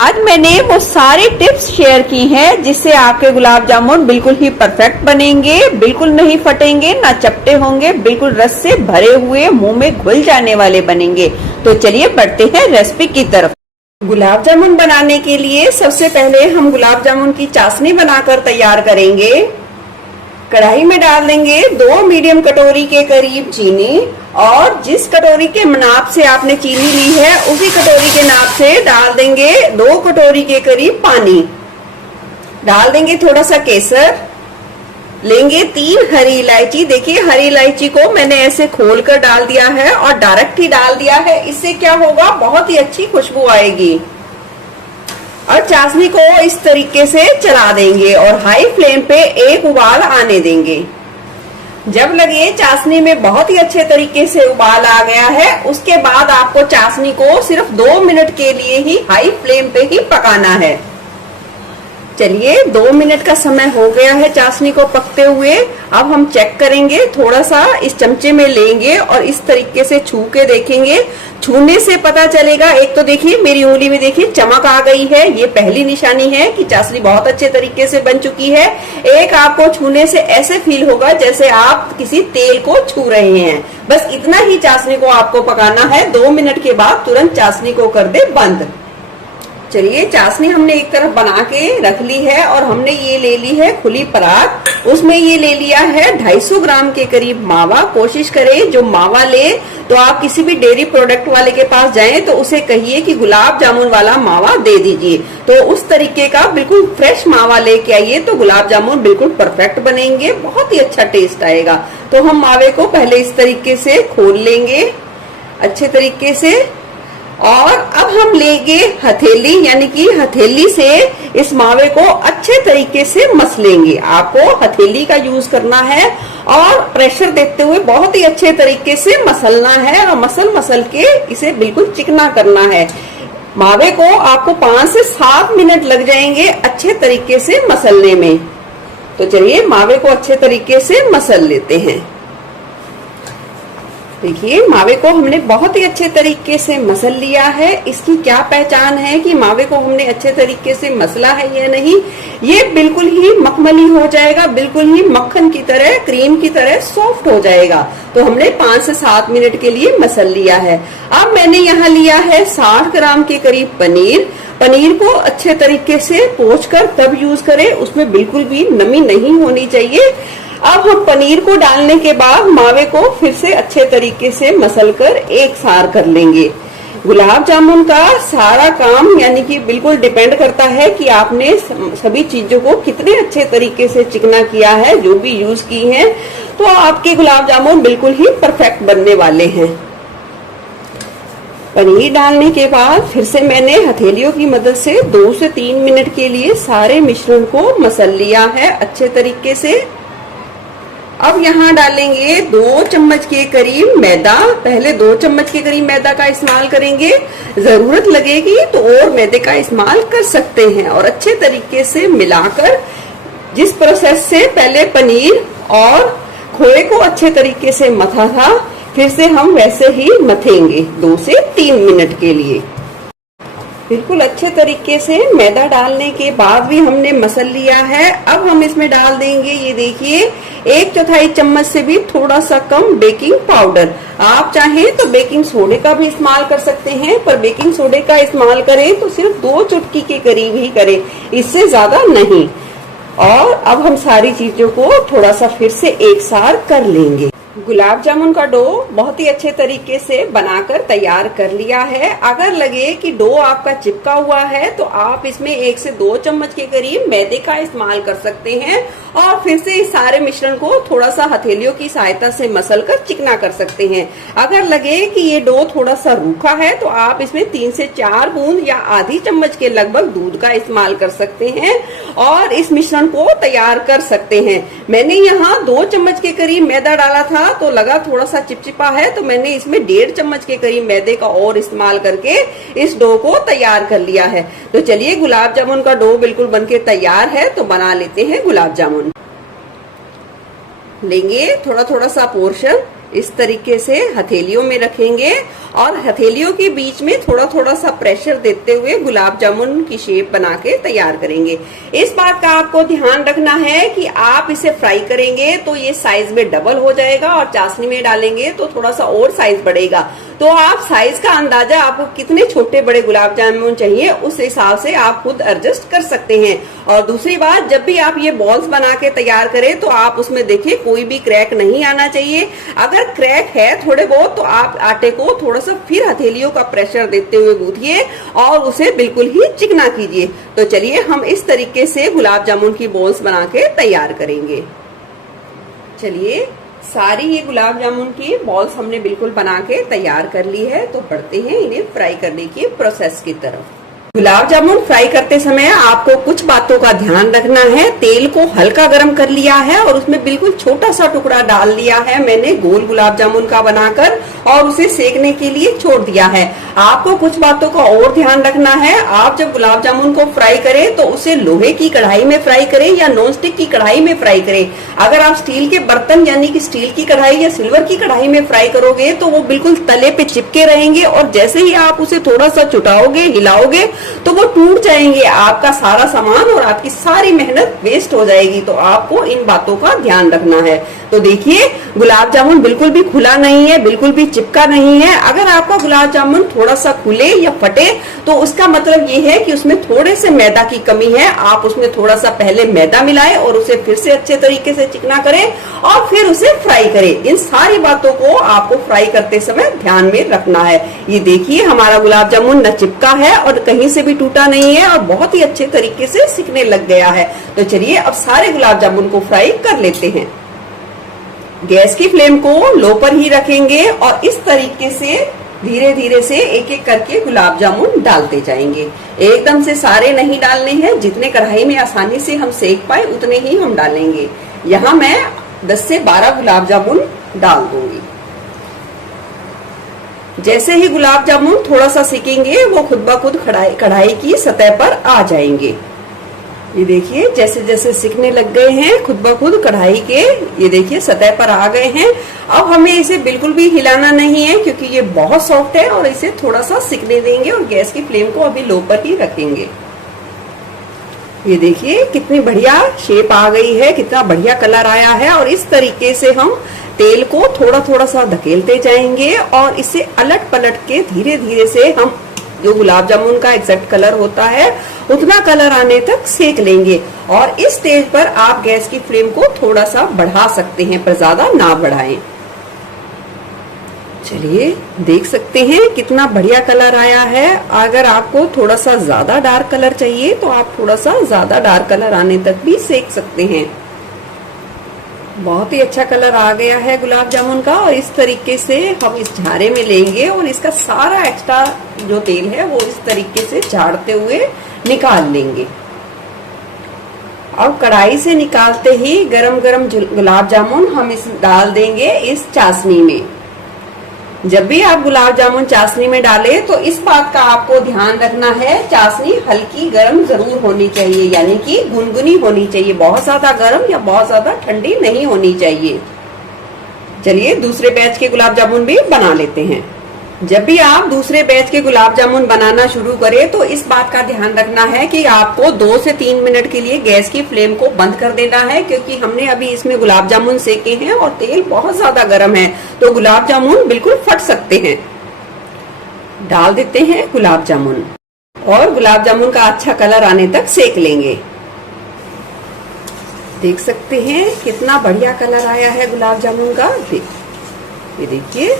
आज मैंने वो सारी टिप्स शेयर की हैं जिससे आपके गुलाब जामुन बिल्कुल ही परफेक्ट बनेंगे, बिल्कुल नहीं फटेंगे, ना चपटे होंगे, बिल्कुल रस से भरे हुए मुंह में घुल जाने वाले बनेंगे। तो चलिए बढ़ते हैं रेसिपी की तरफ। गुलाब जामुन बनाने के लिए सबसे पहले हम गुलाब जामुन की चाशनी बनाकर तैयार करेंगे। कढ़ाई में डाल देंगे 2 मीडियम कटोरी के करीब चीनी और जिस कटोरी के नाप से आपने चीनी ली है उसी कटोरी के नाप से डाल देंगे 2 कटोरी के करीब पानी। डाल देंगे थोड़ा सा केसर, लेंगे 3 हरी इलायची। देखिए हरी इलायची को मैंने ऐसे खोल कर डाल दिया है और डायरेक्ट ही डाल दिया है। इससे क्या होगा, बहुत ही अच्छी खुशबू आएगी। और चाशनी को इस तरीके से चला देंगे और हाई फ्लेम पे एक उबाल आने देंगे। जब लगे चाशनी में बहुत ही अच्छे तरीके से उबाल आ गया है, उसके बाद आपको चाशनी को सिर्फ 2 मिनट के लिए ही हाई फ्लेम पे ही पकाना है। चलिए 2 मिनट का समय हो गया है चाशनी को पकते हुए। अब हम चेक करेंगे, थोड़ा सा इस चमचे में लेंगे और इस तरीके से छू के देखेंगे। छूने से पता चलेगा, एक तो देखिए मेरी उंगली में देखिए चमक आ गई है, ये पहली निशानी है कि चाशनी बहुत अच्छे तरीके से बन चुकी है। एक आपको छूने से ऐसे फील होगा जैसे आप किसी तेल को छू रहे हैं। बस इतना ही चाशनी को आपको पकाना है। 2 मिनट के बाद तुरंत चाशनी को कर दे बंद। चलिए चाशनी हमने एक तरफ बना के रख ली है और हमने ये ले ली है खुली परात। उसमें ये ले लिया है 250 ग्राम के करीब मावा। कोशिश करें जो मावा ले तो आप किसी भी डेयरी प्रोडक्ट वाले के पास जाएं तो उसे कहिए कि गुलाब जामुन वाला मावा दे दीजिए। तो उस तरीके का बिल्कुल फ्रेश मावा लेके आइए तो गुलाब जामुन बिल्कुल परफेक्ट बनेंगे, बहुत ही अच्छा टेस्ट आएगा। तो हम मावे को पहले इस तरीके से खोल लेंगे अच्छे तरीके से और अब हम लेंगे हथेली, यानी कि हथेली से इस मावे को अच्छे तरीके से मस लेंगे। आपको हथेली का यूज करना है और प्रेशर देते हुए बहुत ही अच्छे तरीके से मसलना है और मसल के इसे बिल्कुल चिकना करना है। मावे को आपको 5 से 7 मिनट लग जाएंगे अच्छे तरीके से मसलने में। तो चलिए मावे को अच्छे तरीके से मसल लेते हैं। देखिए मावे को हमने बहुत ही अच्छे तरीके से मसल लिया है। इसकी क्या पहचान है कि मावे को हमने अच्छे तरीके से मसला है या नहीं। ये बिल्कुल ही मखमली हो जाएगा, बिल्कुल ही मक्खन की तरह, क्रीम की तरह सॉफ्ट हो जाएगा। तो हमने 5 से 7 मिनट के लिए मसल लिया है। अब मैंने यहाँ लिया है 60 ग्राम के करीब पनीर। पनीर को अच्छे तरीके से पोंछकर तब यूज करें, उसमें बिल्कुल भी नमी नहीं होनी चाहिए। अब हम पनीर को डालने के बाद मावे को फिर से अच्छे तरीके से मसलकर एक सार कर लेंगे। गुलाब जामुन का सारा काम यानी कि बिल्कुल डिपेंड करता है कि आपने सभी चीजों को कितने अच्छे तरीके से चिकना किया है, जो भी यूज की है। तो आपके गुलाब जामुन बिल्कुल ही परफेक्ट बनने वाले हैं। पनीर डालने के बाद फिर से मैंने हथेलियों की मदद से 2 से 3 मिनट के लिए सारे मिश्रण को मसल लिया है अच्छे तरीके से। अब यहाँ डालेंगे 2 चम्मच के करीब मैदा। पहले 2 चम्मच के करीब मैदा का इस्तेमाल करेंगे, जरूरत लगेगी तो और मैदे का इस्तेमाल कर सकते हैं। और अच्छे तरीके से मिलाकर जिस प्रोसेस से पहले पनीर और खोए को अच्छे तरीके से मथा था, फिर से हम वैसे ही मथेंगे 2 से 3 मिनट के लिए। बिल्कुल अच्छे तरीके से मैदा डालने के बाद भी हमने मसल लिया है। अब हम इसमें डाल देंगे, ये देखिए 1/4 चम्मच से भी थोड़ा सा कम बेकिंग पाउडर। आप चाहें तो बेकिंग सोडे का भी इस्तेमाल कर सकते हैं, पर बेकिंग सोडे का इस्तेमाल करें तो सिर्फ 2 चुटकी के करीब ही करें, इससे ज्यादा नहीं। और अब हम सारी चीजों को थोड़ा सा फिर से एक सार कर लेंगे। गुलाब जामुन का डो बहुत ही अच्छे तरीके से बनाकर तैयार कर लिया है। अगर लगे कि डो आपका चिपका हुआ है तो आप इसमें 1 से 2 चम्मच के करीब मैदे का इस्तेमाल कर सकते हैं और फिर से इस सारे मिश्रण को थोड़ा सा हथेलियों की सहायता से मसलकर चिकना कर सकते हैं। अगर लगे कि ये डो थोड़ा सा रूखा है तो आप इसमें 3 से 4 बूंद या आधी चम्मच के लगभग दूध का इस्तेमाल कर सकते हैं और इस मिश्रण को तैयार कर सकते हैं। मैंने यहाँ 2 चम्मच के करीब मैदा डाला था तो लगा थोड़ा सा चिपचिपा है, तो मैंने इसमें 1.5 चम्मच के करीब मैदे का और इस्तेमाल करके इस डो को तैयार कर लिया है। तो चलिए गुलाब जामुन का डो बिल्कुल बनके तैयार है, तो बना लेते हैं गुलाब जामुन। लेंगे थोड़ा थोड़ा सा पोर्शन इस तरीके से हथेलियों में रखेंगे और हथेलियों के बीच में थोड़ा थोड़ा सा प्रेशर देते हुए गुलाब जामुन की शेप बना के तैयार करेंगे। इस बात का आपको ध्यान रखना है कि आप इसे फ्राई करेंगे तो ये साइज में डबल हो जाएगा और चाशनी में डालेंगे तो थोड़ा सा और साइज बढ़ेगा। तो आप साइज का अंदाजा आपको कितने छोटे बड़े गुलाब जामुन चाहिए उस हिसाब से आप खुद एडजस्ट कर सकते हैं। और दूसरी बात, जब भी आप ये बॉल्स बना के तैयार करें तो आप उसमें देखिए कोई भी क्रैक नहीं आना चाहिए। अगर क्रैक है थोड़े बहुत तो आप आटे को थोड़ा सा फिर हथेलियों का प्रेशर देते हुए गूंथिए और उसे बिल्कुल ही चिकना कीजिए। तो चलिए हम इस तरीके से गुलाब जामुन की बॉल्स बना के तैयार करेंगे। चलिए सारी ये गुलाब जामुन की बॉल्स हमने बिल्कुल बना के तैयार कर ली है। तो बढ़ते हैं इन्हें फ्राई करने की प्रोसेस की तरफ। गुलाब जामुन फ्राई करते समय आपको कुछ बातों का ध्यान रखना है। तेल को हल्का गर्म कर लिया है और उसमें बिल्कुल छोटा सा टुकड़ा डाल लिया है मैंने गोल गुलाब जामुन का बनाकर और उसे सेकने के लिए छोड़ दिया है। आपको कुछ बातों का और ध्यान रखना है। आप जब गुलाब जामुन को फ्राई करें तो उसे लोहे की कढ़ाई में फ्राई करें या नॉन स्टिक की कढ़ाई में फ्राई करें। अगर आप स्टील के बर्तन यानी कि स्टील की कढ़ाई या सिल्वर की कढ़ाई में फ्राई करोगे तो वो बिल्कुल तले पे चिपके रहेंगे और जैसे ही आप उसे थोड़ा सा चुटाओगे, हिलाओगे तो वो टूट जाएंगे। आपका सारा सामान और आपकी सारी मेहनत वेस्ट हो जाएगी। तो आपको इन बातों का ध्यान रखना है। तो देखिए गुलाब जामुन बिल्कुल भी खुला नहीं है, बिल्कुल भी चिपका नहीं है। अगर आपका गुलाब जामुन थोड़ा सा खुले या फटे तो उसका मतलब ये है कि उसमें थोड़े से मैदा की कमी है। आप उसमें थोड़ा सा पहले मैदा मिलाएं और उसे फिर से अच्छे तरीके से चिकना करें और फिर उसे फ्राई करें। इन सारी बातों को आपको फ्राई करते समय ध्यान में रखना है। ये देखिए हमारा गुलाब जामुन न चिपका है और कहीं से भी टूटा नहीं है और बहुत ही अच्छे तरीके से सिकने लग गया है। तो चलिए अब सारे गुलाब जामुन को फ्राई कर लेते हैं। गैस की फ्लेम को लो पर ही रखेंगे और इस तरीके से धीरे धीरे से एक एक करके गुलाब जामुन डालते जाएंगे। एकदम से सारे नहीं डालने हैं, जितने कढ़ाई में आसानी से हम सेक पाए उतने ही हम डालेंगे। यहाँ मैं 10 से 12 गुलाब जामुन डाल दूंगी। जैसे ही गुलाब जामुन थोड़ा सा सिकेंगे वो खुद ब खुद कढ़ाई की सतह पर आ जाएंगे। ये देखिए जैसे जैसे सिकने लग गए हैं खुद ब खुद कढ़ाई के, ये देखिए सतह पर आ गए हैं। अब हमें इसे बिल्कुल भी हिलाना नहीं है क्योंकि ये बहुत सॉफ्ट है और इसे थोड़ा सा सिकने देंगे और गैस की फ्लेम को अभी लो पर ही रखेंगे। ये देखिए कितनी बढ़िया शेप आ गई है, कितना बढ़िया कलर आया है। और इस तरीके से हम तेल को थोड़ा थोड़ा सा धकेलते जाएंगे और इसे अलट पलट के धीरे धीरे से हम जो गुलाब जामुन का एग्जैक्ट कलर होता है उतना कलर आने तक सेक लेंगे। और इस स्टेज पर आप गैस की फ्लेम को थोड़ा सा बढ़ा सकते हैं, पर ज्यादा ना बढ़ाएं। चलिए देख सकते हैं कितना बढ़िया कलर आया है। अगर आपको थोड़ा सा ज्यादा डार्क कलर चाहिए तो आप थोड़ा सा ज्यादा डार्क कलर आने तक भी सेक सकते हैं। बहुत ही अच्छा कलर आ गया है गुलाब जामुन का। और इस तरीके से हम इस झारे में लेंगे और इसका सारा एक्स्ट्रा जो तेल है वो इस तरीके से झाड़ते हुए निकाल लेंगे। अब कढ़ाई से निकालते ही गरम गरम गुलाब जामुन हम इस डाल देंगे इस चाशनी में। जब भी आप गुलाब जामुन चाशनी में डालें तो इस बात का आपको ध्यान रखना है, चाशनी हल्की गर्म जरूर होनी चाहिए, यानी कि गुनगुनी होनी चाहिए। बहुत ज्यादा गर्म या बहुत ज्यादा ठंडी नहीं होनी चाहिए। चलिए दूसरे बैच के गुलाब जामुन भी बना लेते हैं। जब भी आप दूसरे बैच के गुलाब जामुन बनाना शुरू करें तो इस बात का ध्यान रखना है कि आपको 2 से 3 मिनट के लिए गैस की फ्लेम को बंद कर देना है, क्योंकि हमने अभी इसमें गुलाब जामुन सेके हैं और तेल बहुत ज्यादा गर्म है तो गुलाब जामुन बिल्कुल फट सकते हैं। डाल देते हैं गुलाब जामुन और गुलाब जामुन का अच्छा कलर आने तक सेक लेंगे। देख सकते हैं कितना बढ़िया कलर आया है गुलाब जामुन का। ये देखिए।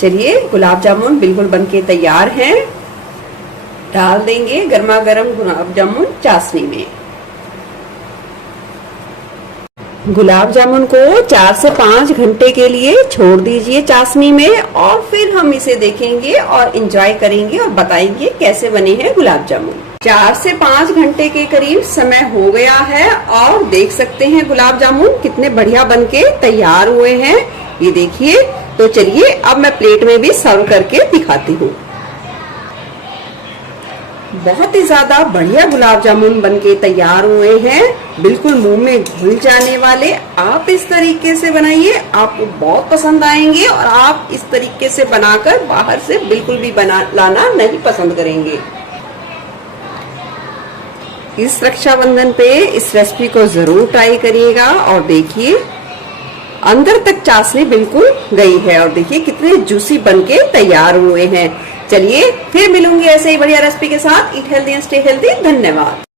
चलिए गुलाब जामुन बिल्कुल बनके तैयार हैं। डाल देंगे गर्मा गर्म गुलाब जामुन चाशनी में। गुलाब जामुन को 4 से 5 घंटे के लिए छोड़ दीजिए चाशनी में और फिर हम इसे देखेंगे और एंजॉय करेंगे और बताएंगे कैसे बने हैं गुलाब जामुन। 4 से 5 घंटे के करीब समय हो गया है और देख सकते हैं गुलाब जामुन कितने बढ़िया बनके तैयार हुए हैं। ये देखिए। तो चलिए अब मैं प्लेट में भी सर्व करके दिखाती हूँ। बहुत ही ज्यादा बढ़िया गुलाब जामुन बनके तैयार हुए हैं, बिल्कुल मुंह में घुल जाने वाले। आप इस तरीके से बनाइए, आपको बहुत पसंद आएंगे और आप इस तरीके से बनाकर बाहर से बिल्कुल भी बना लाना नहीं पसंद करेंगे। इस रक्षाबंधन पे इस रेसिपी को जरूर ट्राई करिएगा और देखिए अंदर तक चाशनी बिल्कुल गई है और देखिए कितने जूसी बनके तैयार हुए हैं। चलिए फिर मिलूंगी ऐसे ही बढ़िया रेसिपी के साथ। Eat healthy and stay healthy. धन्यवाद।